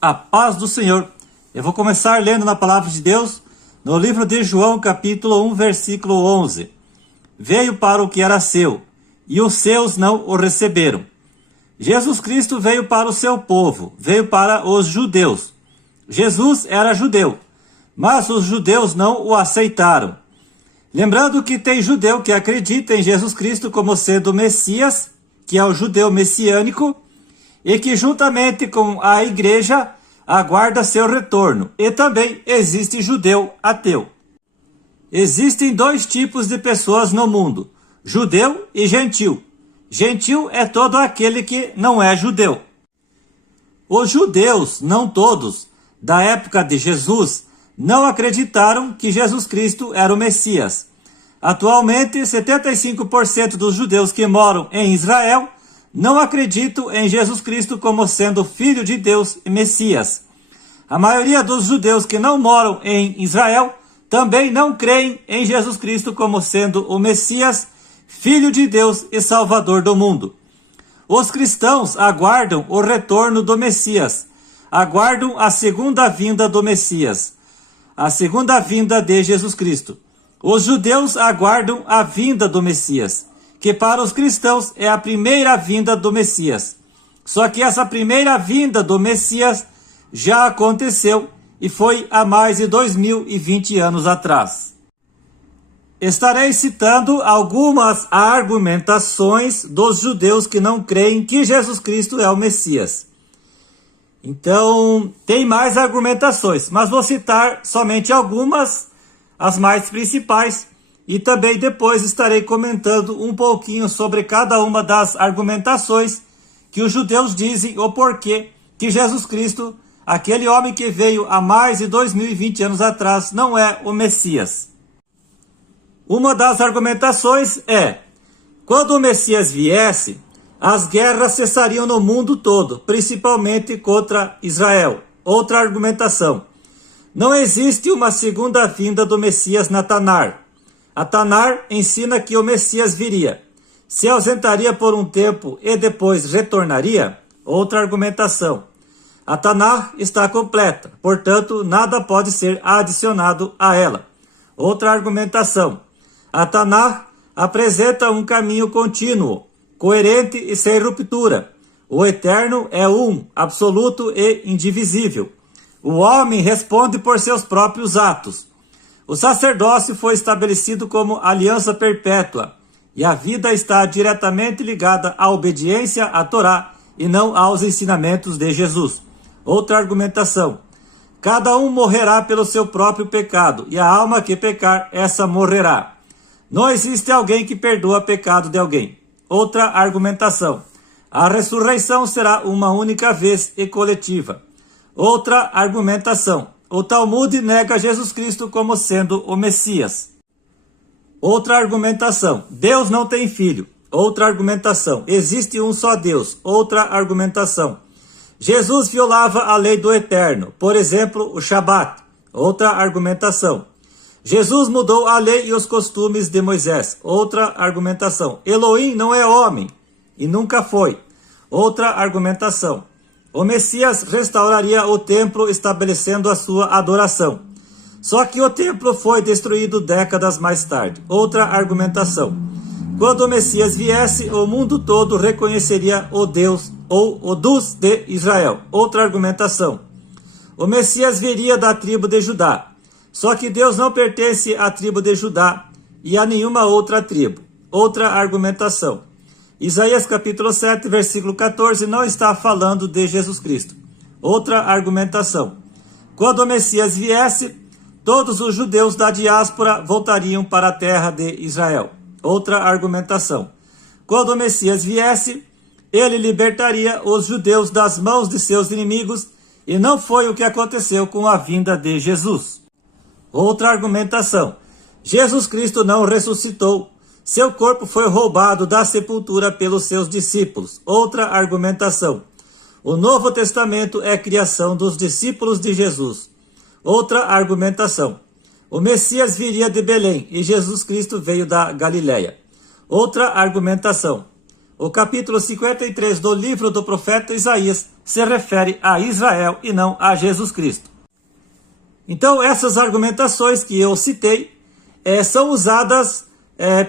a paz do Senhor. Eu vou começar lendo na palavra de Deus, no livro de João, capítulo 1, versículo 11. Veio para o que era seu, e os seus não o receberam. Jesus Cristo veio para o seu povo, veio para os judeus. Jesus era judeu, mas os judeus não o aceitaram. Lembrando que tem judeu que acredita em Jesus Cristo como sendo o Messias, que é o judeu messiânico, e que juntamente com a igreja aguarda seu retorno. E também existe judeu ateu. Existem dois tipos de pessoas no mundo, judeu e gentil. Gentil é todo aquele que não é judeu. Os judeus, não todos, da época de Jesus, não acreditaram que Jesus Cristo era o Messias. Atualmente, 75% dos judeus que moram em Israel não acreditam em Jesus Cristo como sendo Filho de Deus e Messias. A maioria dos judeus que não moram em Israel também não creem em Jesus Cristo como sendo o Messias, Filho de Deus e Salvador do mundo. Os cristãos aguardam o retorno do Messias, aguardam a segunda vinda do Messias, a segunda vinda de Jesus Cristo. Os judeus aguardam a vinda do Messias, que para os cristãos é a primeira vinda do Messias. Só que essa primeira vinda do Messias já aconteceu e foi há mais de 2020 anos atrás. Estarei citando algumas argumentações dos judeus que não creem que Jesus Cristo é o Messias. Então, tem mais argumentações, mas vou citar somente algumas, as mais principais, e também depois estarei comentando um pouquinho sobre cada uma das argumentações que os judeus dizem o porquê que Jesus Cristo, aquele homem que veio há mais de 2020 anos atrás, não é o Messias. Uma das argumentações é: quando o Messias viesse, as guerras cessariam no mundo todo, principalmente contra Israel. Outra argumentação: não existe uma segunda vinda do Messias na Tanar. A Tanar ensina que o Messias viria, se ausentaria por um tempo e depois retornaria. Outra argumentação: a Tanar está completa, portanto nada pode ser adicionado a ela. Outra argumentação: a Tanar apresenta um caminho contínuo, coerente e sem ruptura. O eterno é um, absoluto e indivisível. O homem responde por seus próprios atos. O sacerdócio foi estabelecido como aliança perpétua, e a vida está diretamente ligada à obediência à Torá e não aos ensinamentos de Jesus. Outra argumentação: cada um morrerá pelo seu próprio pecado, e a alma que pecar, essa morrerá. Não existe alguém que perdoa pecado de alguém. Outra argumentação: a ressurreição será uma única vez e coletiva. Outra argumentação: o Talmud nega Jesus Cristo como sendo o Messias. Outra argumentação: Deus não tem filho. Outra argumentação: existe um só Deus. Outra argumentação: Jesus violava a lei do Eterno, por exemplo, o Shabat. Outra argumentação: Jesus mudou a lei e os costumes de Moisés. Outra argumentação: Elohim não é homem e nunca foi. Outra argumentação: o Messias restauraria o templo estabelecendo a sua adoração. Só que o templo foi destruído décadas mais tarde. Outra argumentação: quando o Messias viesse, o mundo todo reconheceria o Deus ou o Deus de Israel. Outra argumentação: o Messias viria da tribo de Judá. Só que Deus não pertence à tribo de Judá e a nenhuma outra tribo. Outra argumentação: Isaías capítulo 7, versículo 14, não está falando de Jesus Cristo. Outra argumentação: quando o Messias viesse, todos os judeus da diáspora voltariam para a terra de Israel. Outra argumentação: quando o Messias viesse, ele libertaria os judeus das mãos de seus inimigos, e não foi o que aconteceu com a vinda de Jesus. Outra argumentação: Jesus Cristo não ressuscitou. Seu corpo foi roubado da sepultura pelos seus discípulos. Outra argumentação: o Novo Testamento é criação dos discípulos de Jesus. Outra argumentação: o Messias viria de Belém e Jesus Cristo veio da Galileia. Outra argumentação: o capítulo 53 do livro do profeta Isaías se refere a Israel e não a Jesus Cristo. Então, essas argumentações que eu citei são usadas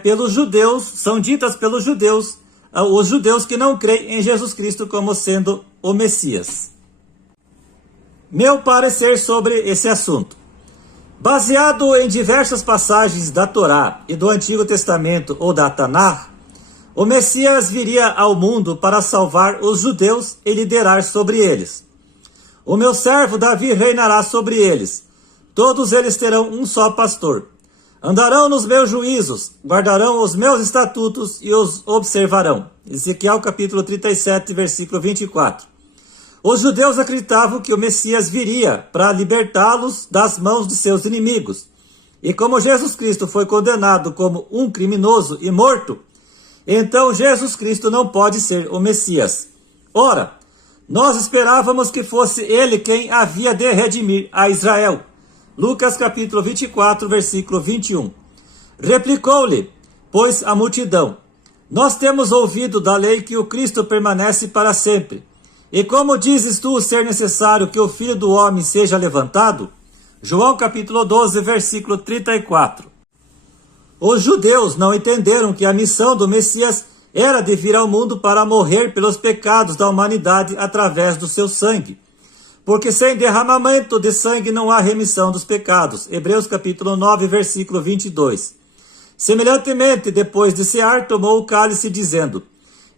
pelos judeus, são ditas pelos judeus, os judeus que não creem em Jesus Cristo como sendo o Messias. Meu parecer sobre esse assunto. Baseado em diversas passagens da Torá e do Antigo Testamento ou da Tanakh, o Messias viria ao mundo para salvar os judeus e liderar sobre eles. O meu servo Davi reinará sobre eles. Todos eles terão um só pastor. Andarão nos meus juízos, guardarão os meus estatutos e os observarão. Ezequiel capítulo 37, versículo 24. Os judeus acreditavam que o Messias viria para libertá-los das mãos de seus inimigos. E como Jesus Cristo foi condenado como um criminoso e morto, então Jesus Cristo não pode ser o Messias. Ora, nós esperávamos que fosse ele quem havia de redimir a Israel. Lucas capítulo 24, versículo 21. Replicou-lhe, pois, a multidão: nós temos ouvido da lei que o Cristo permanece para sempre. E como dizes tu ser necessário que o Filho do Homem seja levantado? João capítulo 12, versículo 34. Os judeus não entenderam que a missão do Messias era de vir ao mundo para morrer pelos pecados da humanidade através do seu sangue. Porque sem derramamento de sangue não há remissão dos pecados. Hebreus capítulo 9, versículo 22. Semelhantemente, depois de cear, tomou o cálice, dizendo: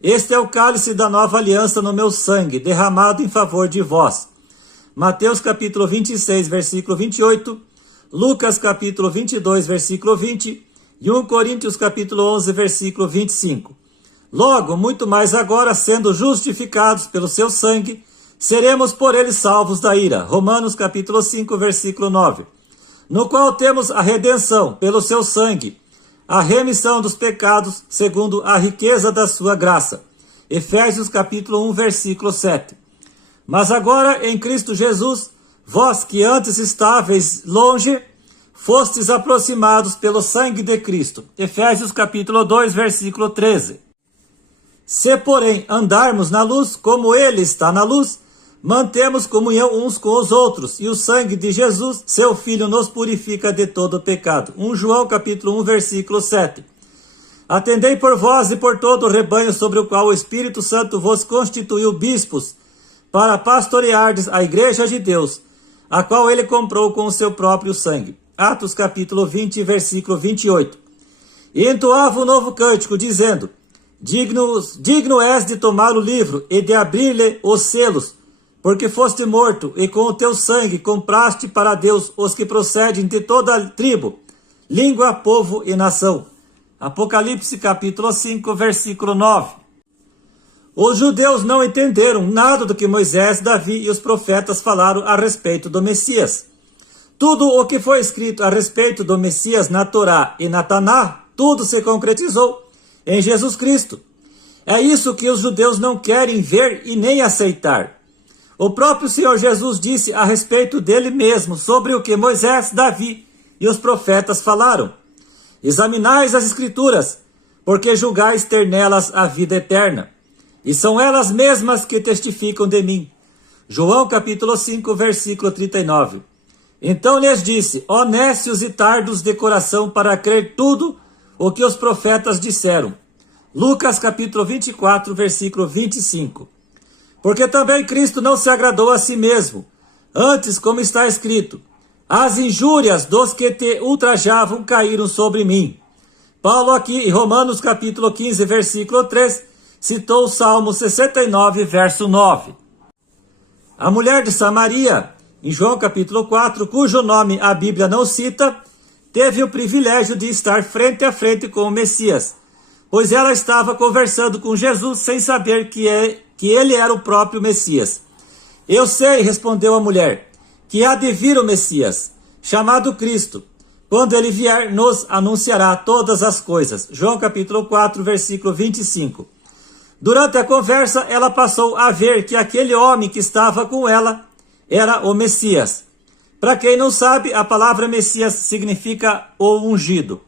este é o cálice da nova aliança no meu sangue, derramado em favor de vós. Mateus capítulo 26, versículo 28, Lucas capítulo 22, versículo 20 e 1 Coríntios capítulo 11, versículo 25. Logo, muito mais agora, sendo justificados pelo seu sangue, seremos por ele salvos da ira. Romanos capítulo 5, versículo 9. No qual temos a redenção pelo seu sangue, a remissão dos pecados, segundo a riqueza da sua graça. Efésios capítulo 1, versículo 7. Mas agora, em Cristo Jesus, vós que antes estáveis longe, fostes aproximados pelo sangue de Cristo. Efésios capítulo 2, versículo 13. Se, porém, andarmos na luz, como ele está na luz, mantemos comunhão uns com os outros, e o sangue de Jesus, seu Filho, nos purifica de todo o pecado. 1 João capítulo 1, versículo 7. Atendei por vós e por todo o rebanho sobre o qual o Espírito Santo vos constituiu bispos, para pastoreardes a igreja de Deus, a qual ele comprou com o seu próprio sangue. Atos capítulo 20, versículo 28. E entoava um novo cântico, dizendo: digno és de tomar o livro e de abrir-lhe os selos, porque foste morto, e com o teu sangue compraste para Deus os que procedem de toda a tribo, língua, povo e nação. Apocalipse capítulo 5, versículo 9. Os judeus não entenderam nada do que Moisés, Davi e os profetas falaram a respeito do Messias. Tudo o que foi escrito a respeito do Messias na Torá e na Tanakh, tudo se concretizou em Jesus Cristo. É isso que os judeus não querem ver e nem aceitar. O próprio Senhor Jesus disse a respeito dele mesmo sobre o que Moisés, Davi e os profetas falaram. Examinais as Escrituras, porque julgais ter nelas a vida eterna, e são elas mesmas que testificam de mim. João capítulo 5, versículo 39. Então lhes disse: ó nécios e tardos de coração para crer tudo o que os profetas disseram. Lucas capítulo 24, versículo 25. Porque também Cristo não se agradou a si mesmo. Antes, como está escrito: as injúrias dos que te ultrajavam caíram sobre mim. Paulo aqui em Romanos capítulo 15, versículo 3, citou o Salmo 69, verso 9. A mulher de Samaria, em João capítulo 4, cujo nome a Bíblia não cita, teve o privilégio de estar frente a frente com o Messias, pois ela estava conversando com Jesus sem saber que ele era o próprio Messias. Eu sei, respondeu a mulher, que há de vir o Messias, chamado Cristo. Quando ele vier, nos anunciará todas as coisas. João capítulo 4, versículo 25. Durante a conversa, ela passou a ver que aquele homem que estava com ela era o Messias. Para quem não sabe, a palavra Messias significa o ungido.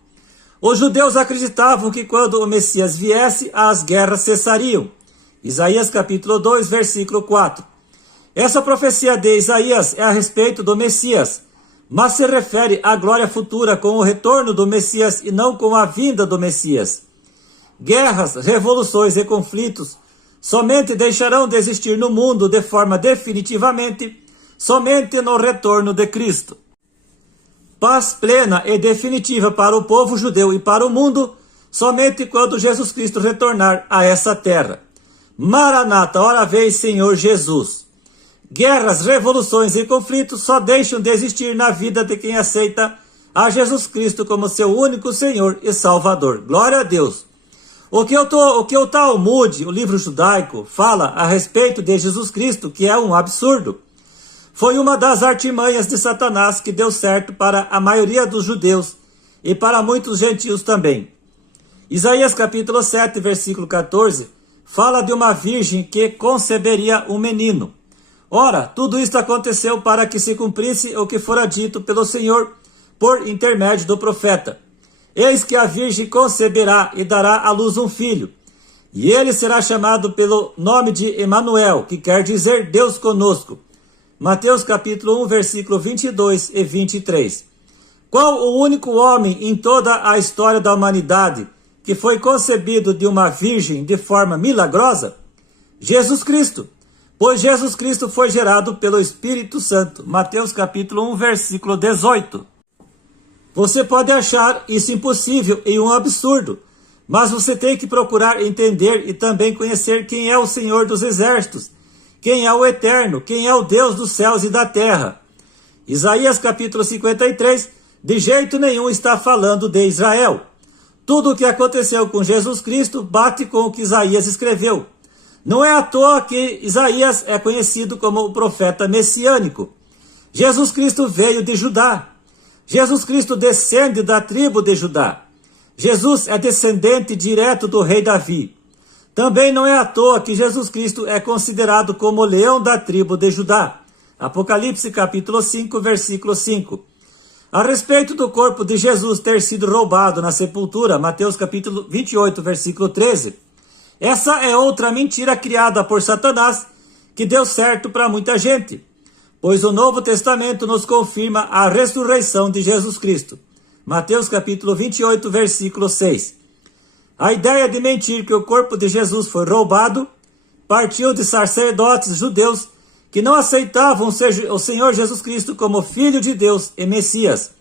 Os judeus acreditavam que quando o Messias viesse, as guerras cessariam. Isaías capítulo 2, versículo 4. Essa profecia de Isaías é a respeito do Messias, mas se refere à glória futura com o retorno do Messias e não com a vinda do Messias. Guerras, revoluções e conflitos somente deixarão de existir no mundo de forma definitivamente somente no retorno de Cristo. Paz plena e definitiva para o povo judeu e para o mundo somente quando Jesus Cristo retornar a essa terra. Maranata, ora vem, Senhor Jesus. Guerras, revoluções e conflitos só deixam de existir na vida de quem aceita a Jesus Cristo como seu único Senhor e Salvador. Glória a Deus. O que o Talmud, o livro judaico, fala a respeito de Jesus Cristo, que é um absurdo, foi uma das artimanhas de Satanás que deu certo para a maioria dos judeus e para muitos gentios também. Isaías capítulo 7, versículo 14, fala de uma virgem que conceberia um menino. Ora, tudo isto aconteceu para que se cumprisse o que fora dito pelo Senhor por intermédio do profeta. Eis que a virgem conceberá e dará à luz um filho, e ele será chamado pelo nome de Emanuel, que quer dizer Deus conosco. Mateus capítulo 1, versículo 22 e 23. Qual o único homem em toda a história da humanidade que foi concebido de uma virgem de forma milagrosa? Jesus Cristo. Pois Jesus Cristo foi gerado pelo Espírito Santo. Mateus capítulo 1, versículo 18. Você pode achar isso impossível e um absurdo, mas você tem que procurar entender e também conhecer quem é o Senhor dos Exércitos, quem é o Eterno, quem é o Deus dos céus e da terra. Isaías capítulo 53, de jeito nenhum está falando de Israel. Tudo o que aconteceu com Jesus Cristo bate com o que Isaías escreveu. Não é à toa que Isaías é conhecido como o profeta messiânico. Jesus Cristo veio de Judá. Jesus Cristo descende da tribo de Judá. Jesus é descendente direto do rei Davi. Também não é à toa que Jesus Cristo é considerado como o leão da tribo de Judá. Apocalipse capítulo 5, versículo 5. A respeito do corpo de Jesus ter sido roubado na sepultura, Mateus capítulo 28, versículo 13. Essa é outra mentira criada por Satanás que deu certo para muita gente, pois o Novo Testamento nos confirma a ressurreição de Jesus Cristo. Mateus capítulo 28, versículo 6. A ideia de mentir que o corpo de Jesus foi roubado partiu de sacerdotes judeus que não aceitavam o Senhor Jesus Cristo como Filho de Deus e Messias.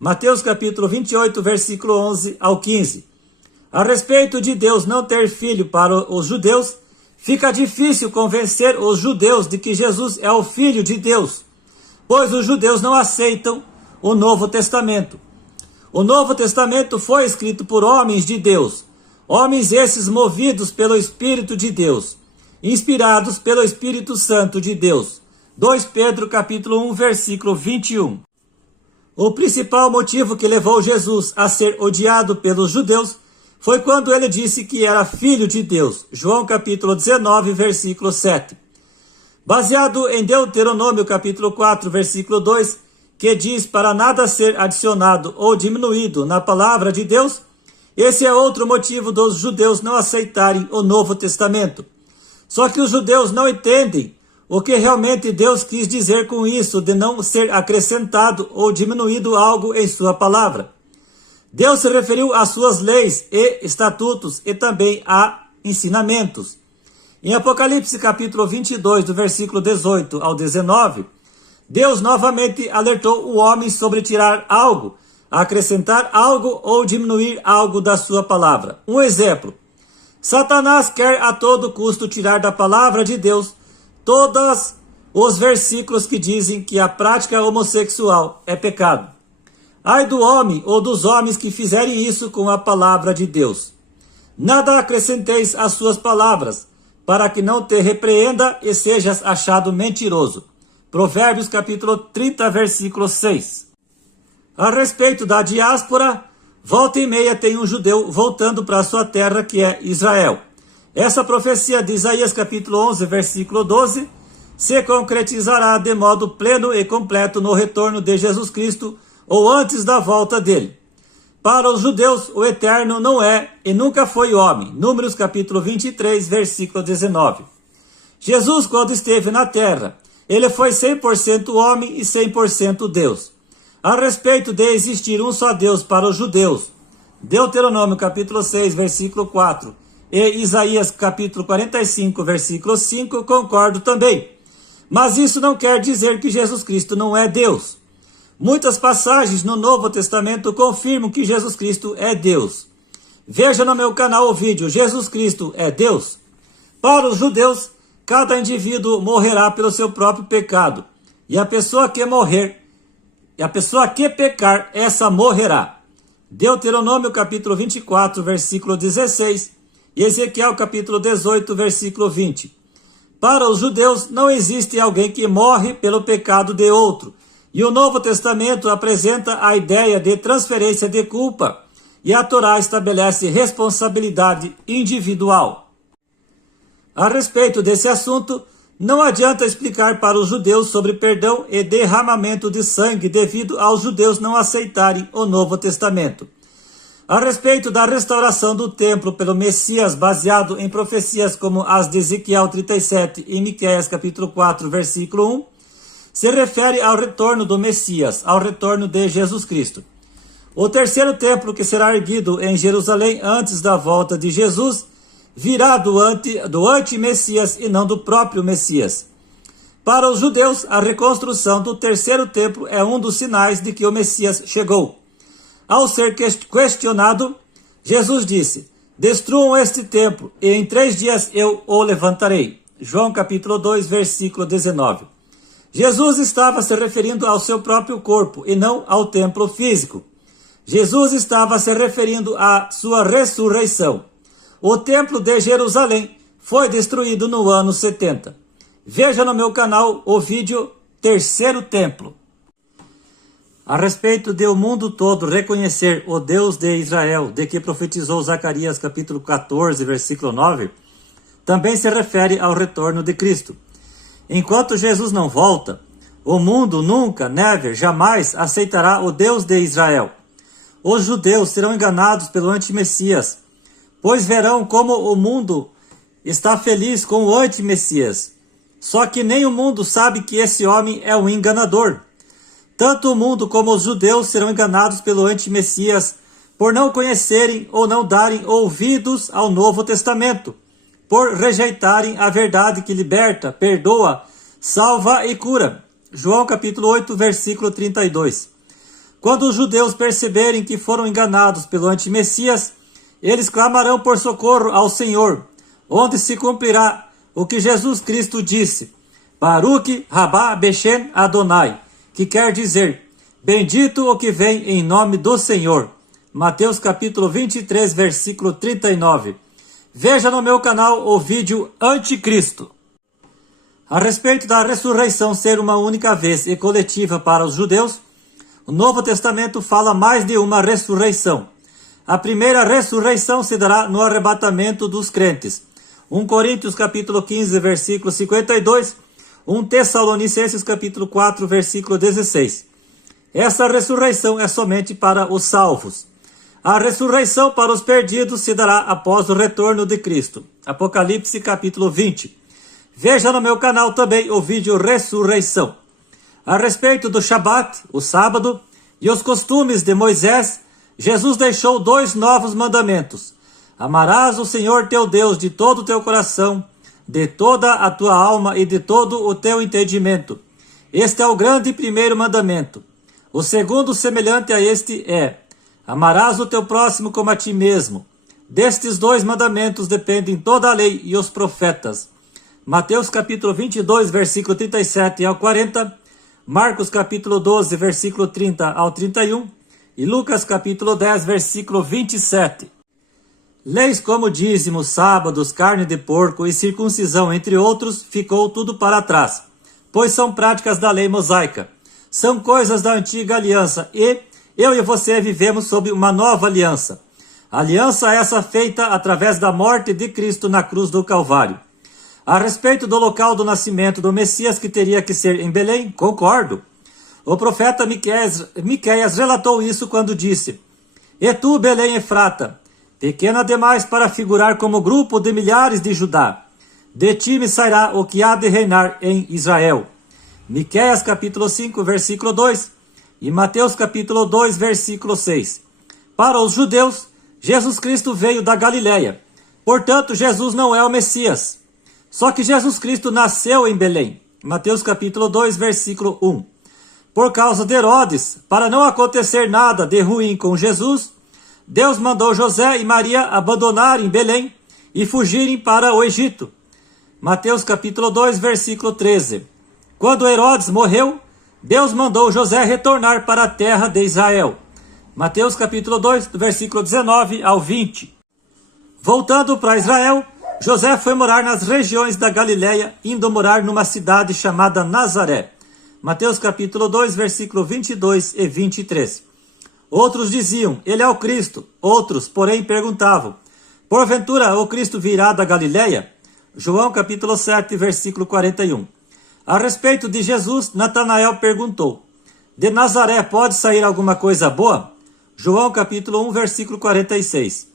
Mateus capítulo 28, versículo 11 ao 15. A respeito de Deus não ter filho para os judeus, fica difícil convencer os judeus de que Jesus é o Filho de Deus, pois os judeus não aceitam o Novo Testamento. O Novo Testamento foi escrito por homens de Deus, homens esses movidos pelo Espírito de Deus, inspirados pelo Espírito Santo de Deus. 2 Pedro capítulo 1, versículo 21. O principal motivo que levou Jesus a ser odiado pelos judeus foi quando ele disse que era filho de Deus. João capítulo 19, versículo 7. Baseado em Deuteronômio capítulo 4, versículo 2, que diz para nada ser adicionado ou diminuído na palavra de Deus, esse é outro motivo dos judeus não aceitarem o Novo Testamento. Só que os judeus não entendem o que realmente Deus quis dizer com isso de não ser acrescentado ou diminuído algo em sua palavra. Deus se referiu às suas leis e estatutos e também a ensinamentos. Em Apocalipse capítulo 22, do versículo 18 ao 19, Deus novamente alertou o homem sobre tirar algo, acrescentar algo ou diminuir algo da sua palavra. Um exemplo: Satanás quer a todo custo tirar da palavra de Deus todos os versículos que dizem que a prática homossexual é pecado. Ai do homem ou dos homens que fizerem isso com a palavra de Deus. Nada acrescenteis às suas palavras, para que não te repreenda e sejas achado mentiroso. Provérbios capítulo 30, versículo 6. A respeito da diáspora, volta e meia tem um judeu voltando para sua terra, que é Israel. Essa profecia de Isaías capítulo 11, versículo 12, se concretizará de modo pleno e completo no retorno de Jesus Cristo, ou antes da volta dele. Para os judeus, o Eterno não é e nunca foi homem. Números capítulo 23, versículo 19. Jesus, quando esteve na terra, Ele foi 100% homem e 100% Deus. A respeito de existir um só Deus para os judeus, Deuteronômio capítulo 6, versículo 4 e Isaías capítulo 45, versículo 5, concordo também. Mas isso não quer dizer que Jesus Cristo não é Deus. Muitas passagens no Novo Testamento confirmam que Jesus Cristo é Deus. Veja no meu canal o vídeo Jesus Cristo é Deus. Para os judeus, cada indivíduo morrerá pelo seu próprio pecado. E a pessoa que pecar, essa morrerá. Deuteronômio capítulo 24, versículo 16 e Ezequiel capítulo 18, versículo 20. Para os judeus não existe alguém que morre pelo pecado de outro. E o Novo Testamento apresenta a ideia de transferência de culpa. E a Torá estabelece responsabilidade individual. A respeito desse assunto, não adianta explicar para os judeus sobre perdão e derramamento de sangue devido aos judeus não aceitarem o Novo Testamento. A respeito da restauração do templo pelo Messias, baseado em profecias como as de Ezequiel 37 e Miqueias capítulo 4, versículo 1, se refere ao retorno do Messias, ao retorno de Jesus Cristo. O terceiro templo que será erguido em Jerusalém antes da volta de Jesus virá do anti-Messias e não do próprio Messias. Para os judeus, a reconstrução do terceiro templo é um dos sinais de que o Messias chegou. Ao ser questionado, Jesus disse: destruam este templo, e em 3 dias eu o levantarei. João capítulo 2, versículo 19. Jesus estava se referindo ao seu próprio corpo e não ao templo físico. Jesus estava se referindo à sua ressurreição. O templo de Jerusalém foi destruído no ano 70. Veja no meu canal o vídeo Terceiro Templo. A respeito de o mundo todo reconhecer o Deus de Israel, de que profetizou Zacarias capítulo 14, versículo 9, também se refere ao retorno de Cristo. Enquanto Jesus não volta, o mundo nunca, never, jamais aceitará o Deus de Israel. Os judeus serão enganados pelo anti-Messias, pois verão como o mundo está feliz com o anti-Messias. Só que nem o mundo sabe que esse homem é um enganador. Tanto o mundo como os judeus serão enganados pelo anti-Messias por não conhecerem ou não darem ouvidos ao Novo Testamento, por rejeitarem a verdade que liberta, perdoa, salva e cura. João capítulo 8, versículo 32. Quando os judeus perceberem que foram enganados pelo anti-Messias, eles clamarão por socorro ao Senhor, onde se cumprirá o que Jesus Cristo disse: Baruch Rabá Beshem Adonai, que quer dizer, bendito o que vem em nome do Senhor. Mateus capítulo 23, versículo 39. Veja no meu canal o vídeo Anticristo. A respeito da ressurreição ser uma única vez e coletiva para os judeus, o Novo Testamento fala mais de uma ressurreição. A primeira ressurreição se dará no arrebatamento dos crentes. 1 Coríntios capítulo 15, versículo 52, 1 Tessalonicenses capítulo 4, versículo 16. Essa ressurreição é somente para os salvos. A ressurreição para os perdidos se dará após o retorno de Cristo. Apocalipse capítulo 20. Veja no meu canal também o vídeo Ressurreição. A respeito do Shabat, o sábado, e os costumes de Moisés, Jesus deixou 2 novos mandamentos. Amarás o Senhor teu Deus de todo o teu coração, de toda a tua alma e de todo o teu entendimento. Este é o grande primeiro mandamento. O segundo, semelhante a este, é: amarás o teu próximo como a ti mesmo. Destes 2 mandamentos dependem toda a lei e os profetas. Mateus capítulo 22, versículo 37 ao 40, Marcos capítulo 12, versículo 30 ao 31 e Lucas capítulo 10, versículo 27. Leis como dízimos, sábados, carne de porco e circuncisão, entre outros, ficou tudo para trás, pois são práticas da lei mosaica. São coisas da antiga aliança e eu e você vivemos sob uma nova aliança. Aliança essa feita através da morte de Cristo na cruz do Calvário. A respeito do local do nascimento do Messias, que teria que ser em Belém, concordo. O profeta Miqueias relatou isso quando disse: E tu, Belém Efrata, pequena demais para figurar como grupo de milhares de Judá, de ti me sairá o que há de reinar em Israel. Miqueias capítulo 5, versículo 2 e Mateus capítulo 2, versículo 6. Para os judeus, Jesus Cristo veio da Galileia. Portanto, Jesus não é o Messias. Só que Jesus Cristo nasceu em Belém. Mateus capítulo 2, versículo 1. Por causa de Herodes, para não acontecer nada de ruim com Jesus, Deus mandou José e Maria abandonarem Belém e fugirem para o Egito. Mateus capítulo 2, versículo 13. Quando Herodes morreu, Deus mandou José retornar para a terra de Israel. Mateus capítulo 2, do versículo 19 ao 20. Voltando para Israel, José foi morar nas regiões da Galileia, indo morar numa cidade chamada Nazaré. Mateus capítulo 2, versículo 22 e 23. Outros diziam, ele é o Cristo. Outros, porém, perguntavam, porventura o Cristo virá da Galileia? João capítulo 7, versículo 41. A respeito de Jesus, Natanael perguntou, de Nazaré pode sair alguma coisa boa? João capítulo 1, versículo 46.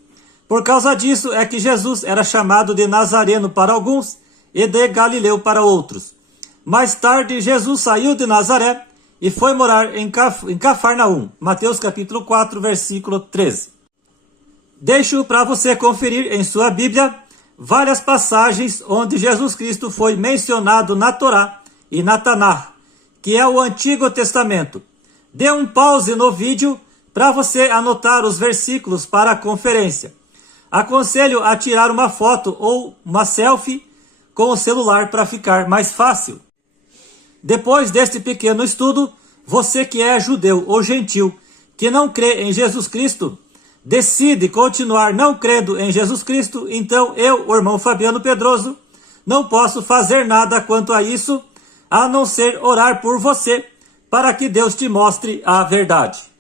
Por causa disso é que Jesus era chamado de Nazareno para alguns e de Galileu para outros. Mais tarde, Jesus saiu de Nazaré e foi morar em Cafarnaum. Mateus capítulo 4, versículo 13. Deixo para você conferir em sua Bíblia várias passagens onde Jesus Cristo foi mencionado na Torá e na Tanakh, que é o Antigo Testamento. Dê um pause no vídeo para você anotar os versículos para a conferência. Aconselho a tirar uma foto ou uma selfie com o celular para ficar mais fácil. Depois deste pequeno estudo, você que é judeu ou gentil, que não crê em Jesus Cristo, decide continuar não crendo em Jesus Cristo, então eu, o irmão Fabiano Pedroso, não posso fazer nada quanto a isso, a não ser orar por você, para que Deus te mostre a verdade.